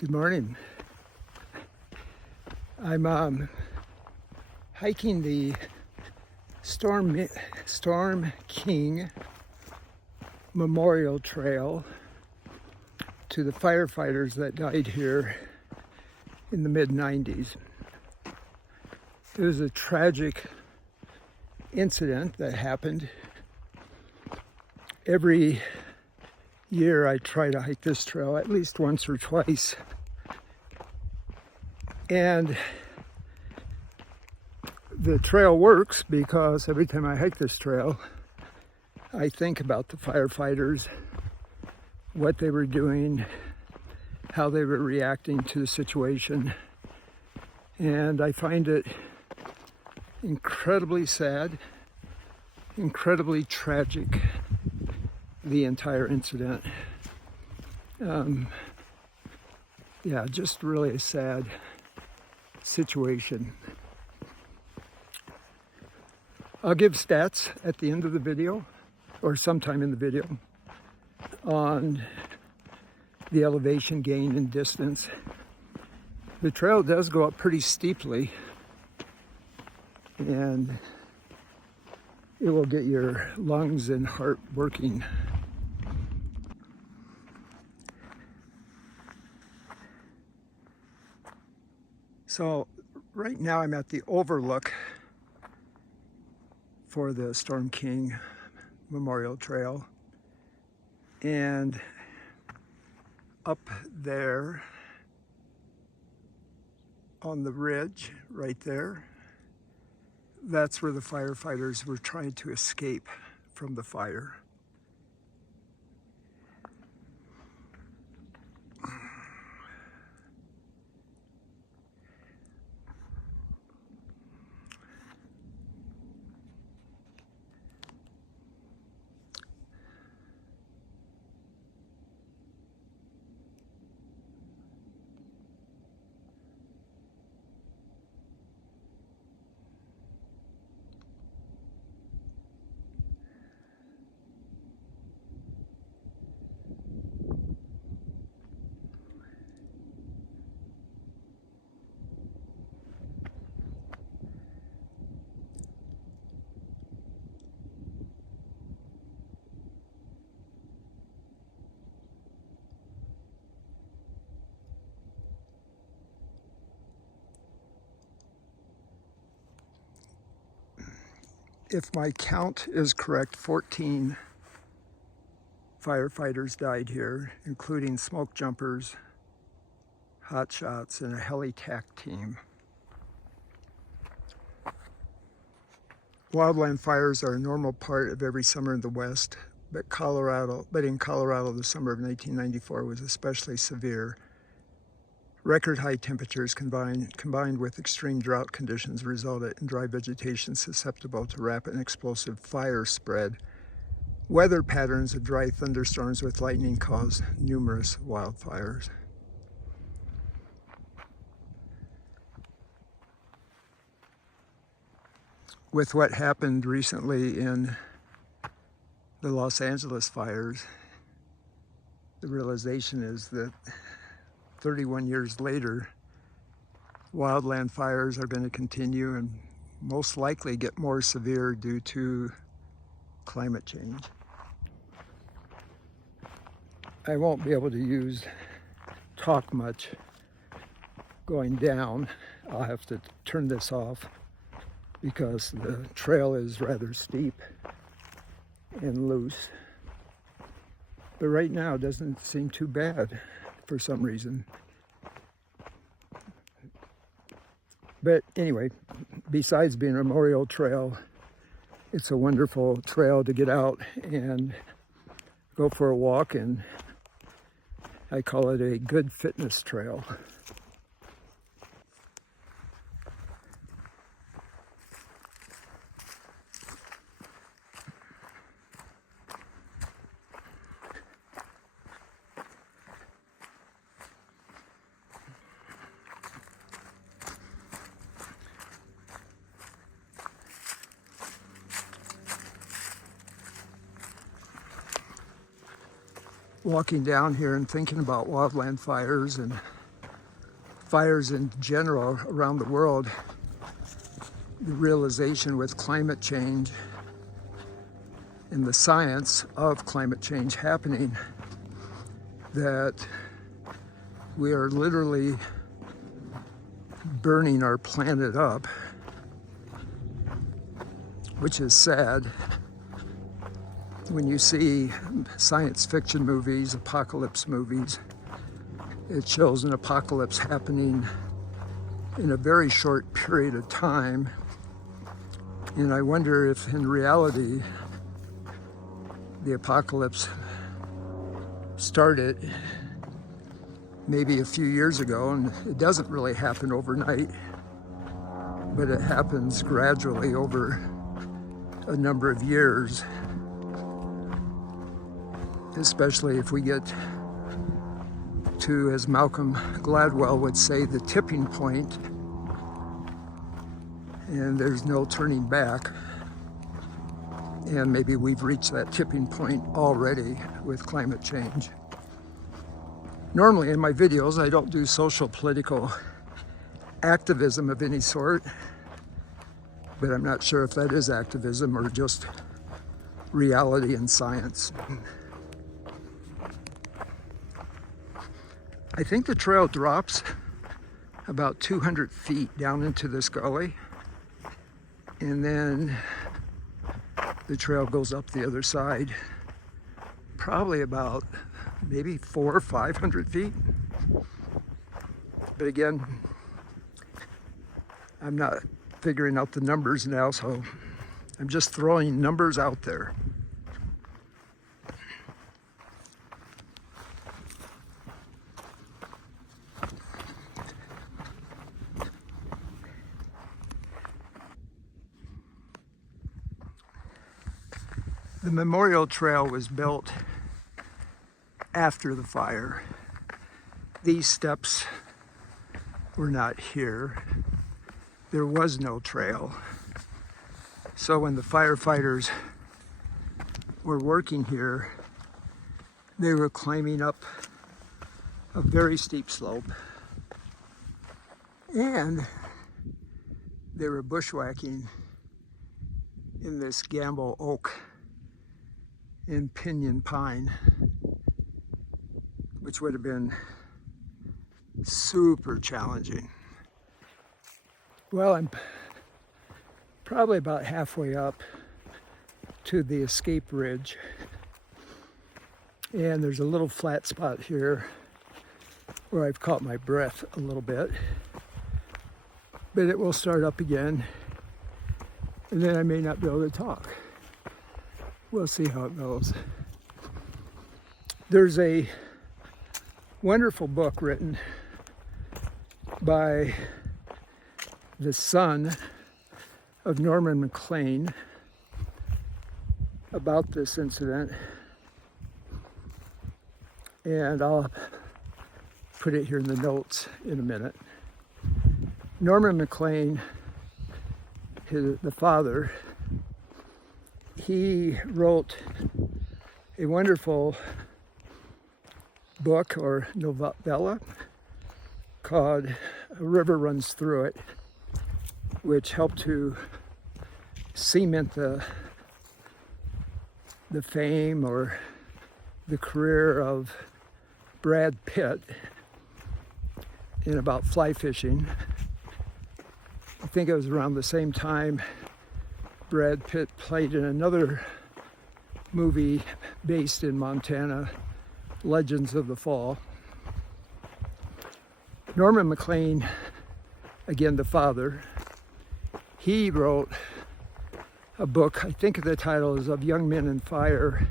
Good morning. I'm hiking the Storm King Memorial Trail to the firefighters that died here in the mid-90s. It was a tragic incident that happened. Every year I try to hike this trail at least once or twice. And the trail works because every time I hike this trail, I think about the firefighters, what they were doing, how they were reacting to the situation. And I find it incredibly sad, incredibly tragic, the entire incident. Yeah, just really a sad situation. I'll give stats at the end of the video, or sometime in the video, on the elevation gain and distance. The trail does go up pretty steeply, and it will get your lungs and heart working. So right now I'm at the overlook for the Storm King Memorial Trail, and up there on the ridge right there, that's where the firefighters were trying to escape from the fire. If my count is correct, 14 firefighters died here, including smoke jumpers, hot shots, and a heli-tac team. Wildland fires are a normal part of every summer in the West, but in Colorado, the summer of 1994 was especially severe. Record high temperatures combined with extreme drought conditions resulted in dry vegetation susceptible to rapid and explosive fire spread. Weather patterns of dry thunderstorms with lightning caused numerous wildfires. With what happened recently in the Los Angeles fires, the realization is that 31 years later, wildland fires are going to continue and most likely get more severe due to climate change. I won't be able to talk much going down. I'll have to turn this off because the trail is rather steep and loose. But right now it doesn't seem too bad for some reason. But anyway, besides being a memorial trail, it's a wonderful trail to get out and go for a walk, and I call it a good fitness trail. walking down here and thinking about wildland fires and fires in general around the world, the realization with climate change and the science of climate change happening that we are literally burning our planet up, which is sad. When you see science fiction movies, apocalypse movies, it shows an apocalypse happening in a very short period of time. And I wonder if in reality, the apocalypse started maybe a few years ago, and it doesn't really happen overnight, but it happens gradually over a number of years, especially if we get to, as Malcolm Gladwell would say, the tipping point, and there's no turning back. And maybe we've reached that tipping point already with climate change. Normally in my videos, I don't do social political activism of any sort, but I'm not sure if that is activism or just reality and science. I think the trail drops about 200 feet down into this gully, and then the trail goes up the other side, probably about maybe 400 or 500 feet. But again, I'm not figuring out the numbers now, so I'm just throwing numbers out there. The memorial trail was built after the fire. These steps were not here. There was no trail. So when the firefighters were working here, they were climbing up a very steep slope, and they were bushwhacking in this gamble oak and pinyon pine, which would have been super challenging. Well, I'm probably about halfway up to the escape ridge, and there's a little flat spot here where I've caught my breath a little bit, but it will start up again, and then I may not be able to talk. We'll see how it goes. There's a wonderful book written by the son of Norman McLean about this incident, and I'll put it here in the notes in a minute. Norman McLean, the father, he wrote a wonderful book or novella called A River Runs Through It, which helped to cement the fame or the career of Brad Pitt in about fly fishing. I think it was around the same time Brad Pitt played in another movie based in Montana, Legends of the Fall. Norman McLean, again the father, he wrote a book, I think the title is Of Young Men and Fire,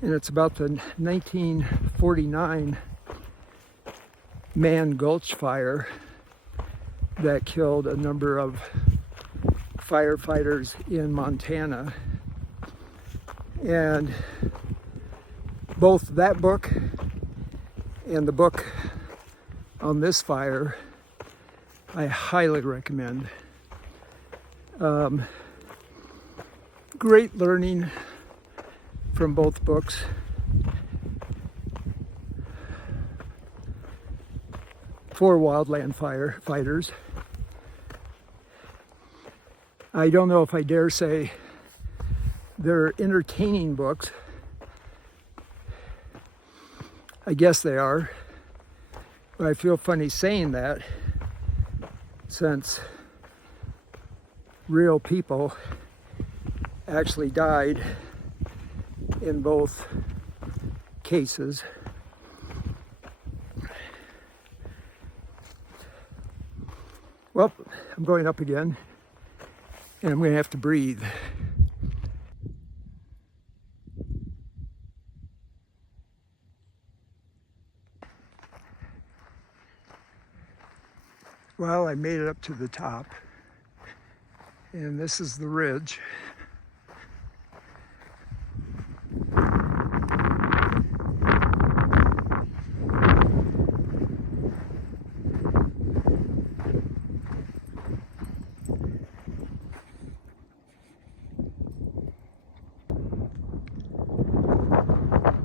and it's about the 1949 Man Gulch fire that killed a number of firefighters in Montana. And both that book and the book on this fire, I highly recommend. Great learning from both books. for wildland firefighters. I don't know if I dare say they're entertaining books. I guess they are. But I feel funny saying that, since real people actually died in both cases. Well, I'm going up again, and I'm going to have to breathe. Well, I made it up to the top, and this is the ridge.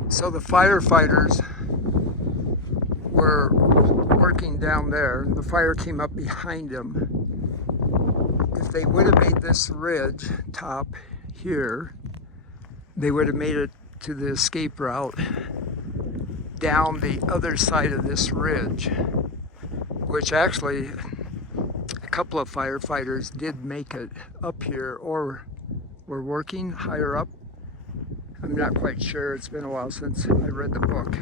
So the firefighters were working down there. The fire came up behind them. If they would have made this ridge top here, they would have made it to the escape route down the other side of this ridge, which actually a couple of firefighters did make it up here or were working higher up. I'm not quite sure. It's been a while since I read the book.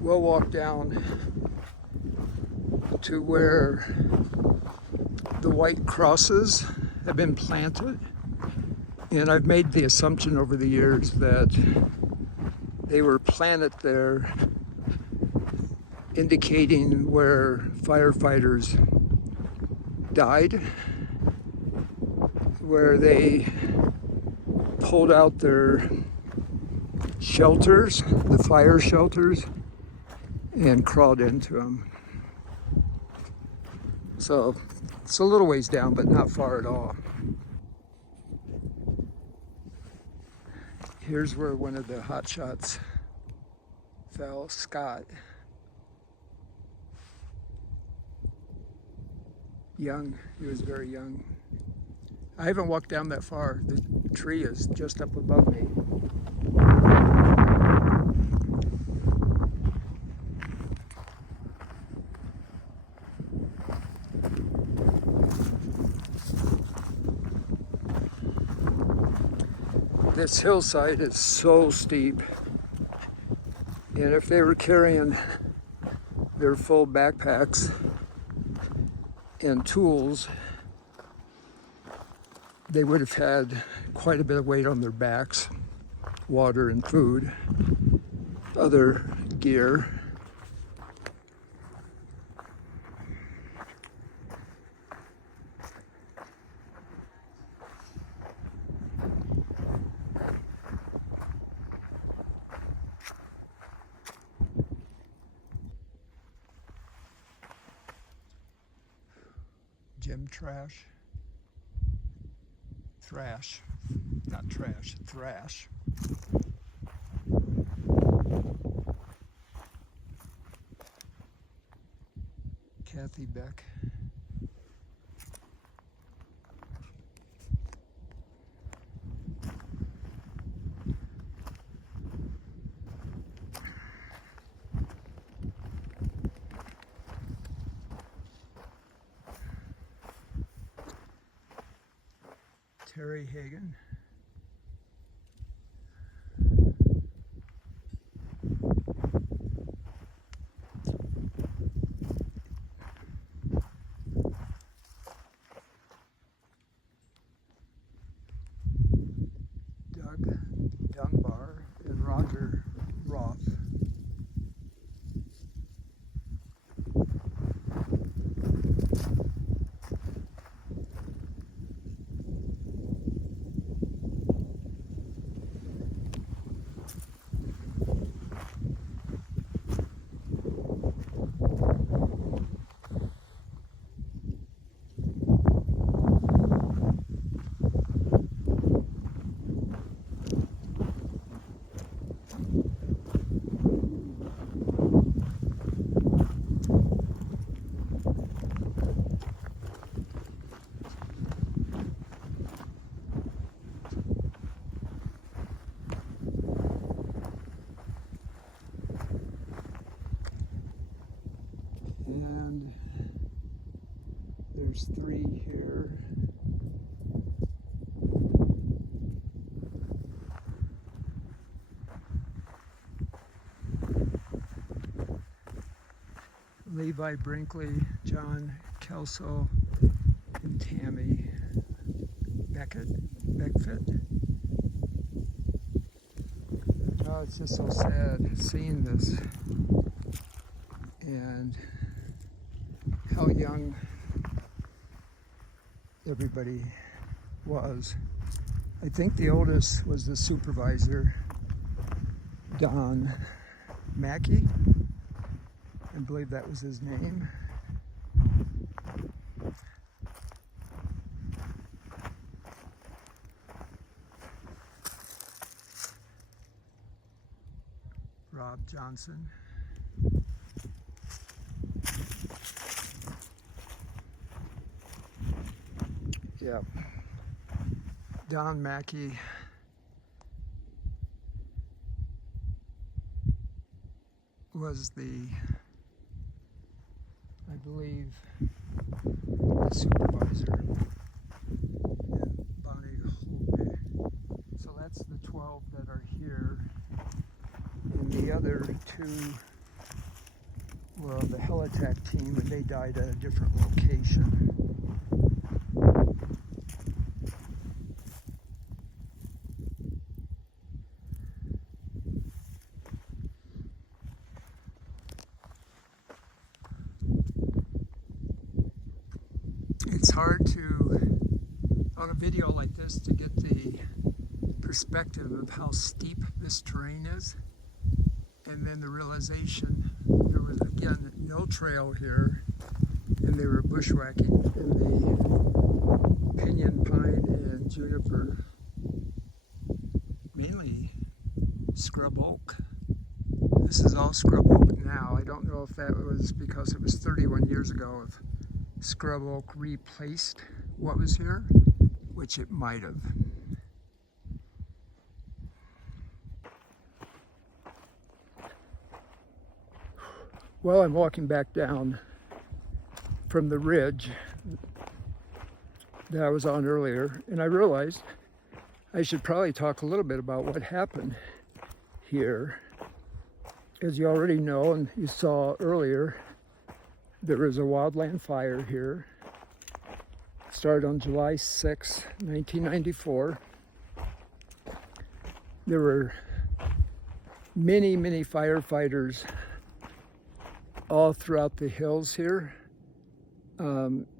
We'll walk down to where the white crosses have been planted. And I've made the assumption over the years that they were planted there, indicating where firefighters died, where they pulled out their shelters, the fire shelters, and crawled into them. So it's a little ways down, but not far at all. Here's where one of the hot shots fell, Scott. Young, he was very young. I haven't walked down that far. The tree is just up above me. This hillside is so steep, and if they were carrying their full backpacks and tools, they would have had quite a bit of weight on their backs, water and food, other gear. Gym trash. Thrash. Not trash, thrash. Kathy Beck. Terry Hagen. Doug Dunbar and Roger Roth. there's 3 here. Levi Brinkley, John Kelso, and Tammy Beckfit. Oh, it's just so sad seeing this and how young everybody was. I think the oldest was the supervisor, Don Mackey. I believe that was his name. Rob Johnson. Yeah. Don Mackey. Was I believe, the supervisor, and Bonnie Hope. So that's the 12 that are here. And the other 2 were on the Helitack team, and they died at a different location. It's hard to, on a video like this, to get the perspective of how steep this terrain is, and then the realization there was, again, no trail here, and they were bushwhacking in the pinyon, pine, and juniper, mainly scrub oak. This is all scrub oak now. I don't know if that was because it was 31 years ago if scrub oak replaced what was here, which it might have. Well, I'm walking back down from the ridge that I was on earlier, and I realized I should probably talk a little bit about what happened here. As you already know, and you saw earlier, there was a wildland fire here. It started on July 6, 1994. There were many, many firefighters all throughout the hills here,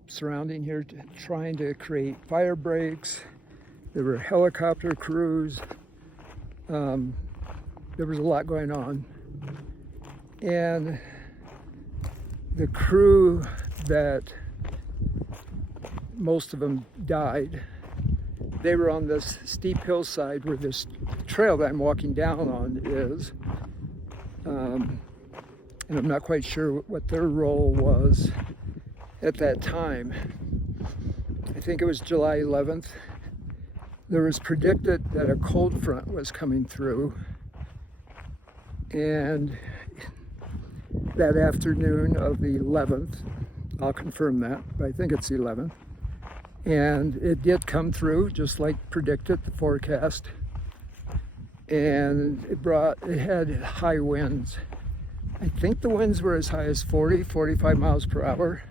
surrounding here, trying to create fire breaks. There were helicopter crews. There was a lot going on. And the crew that most of them died, they were on this steep hillside where this trail that I'm walking down on is. And I'm not quite sure what their role was at that time. I think it was July 11th. There was predicted that a cold front was coming through. And that afternoon of the 11th, I'll confirm that, but I think it's the 11th. And it did come through, just like predicted, the forecast. And it had high winds. I think the winds were as high as 45 miles per hour.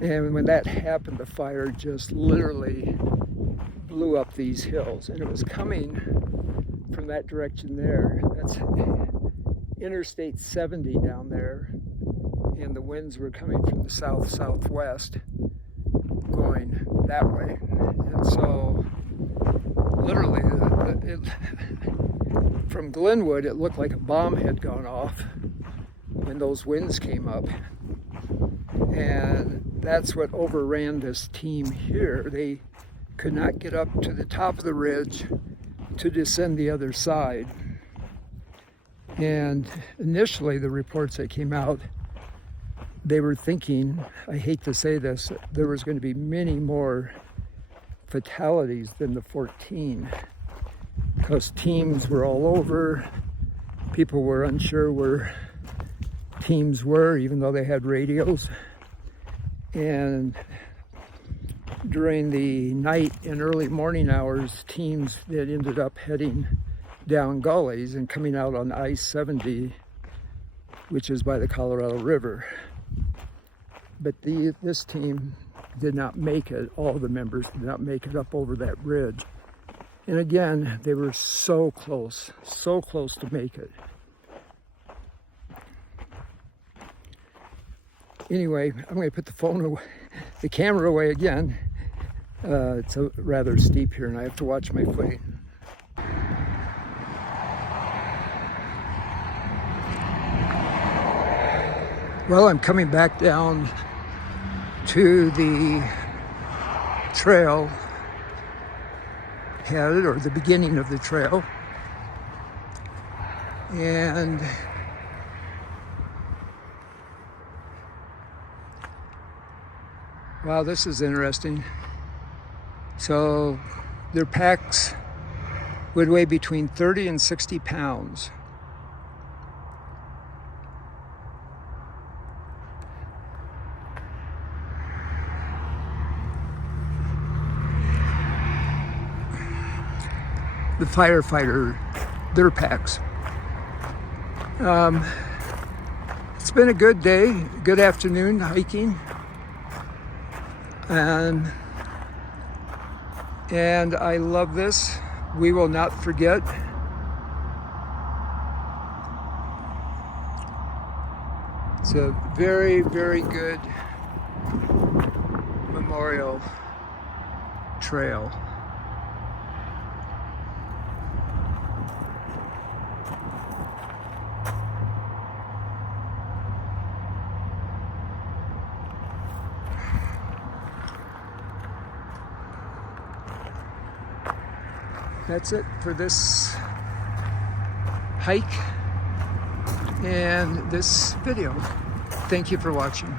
And when that happened, the fire just literally blew up these hills. And it was coming from that direction there. That's Interstate 70 down there. And the winds were coming from the south-southwest, going that way. And so, literally, from Glenwood, it looked like a bomb had gone off when those winds came up. And that's what overran this team here. They could not get up to the top of the ridge to descend the other side. And initially, the reports that came out, they were thinking, I hate to say this, there was going to be many more fatalities than the 14, because teams were all over. People were unsure where teams were, even though they had radios. And during the night and early morning hours, teams that ended up heading down gullies and coming out on I-70, which is by the Colorado River. But this team did not make it, all the members did not make it up over that ridge. And again, they were so close to make it. Anyway, I'm going to put the phone away, the camera away again. It's rather steep here and I have to watch my footing. Well, I'm coming back down to the trail head, or the beginning of the trail. And wow, this is interesting. So their packs would weigh between 30 and 60 pounds. The firefighter, their packs. It's been a good day, good afternoon hiking. And I love this. We will not forget. It's a very, very good memorial trail. That's it for this hike and this video. Thank you for watching.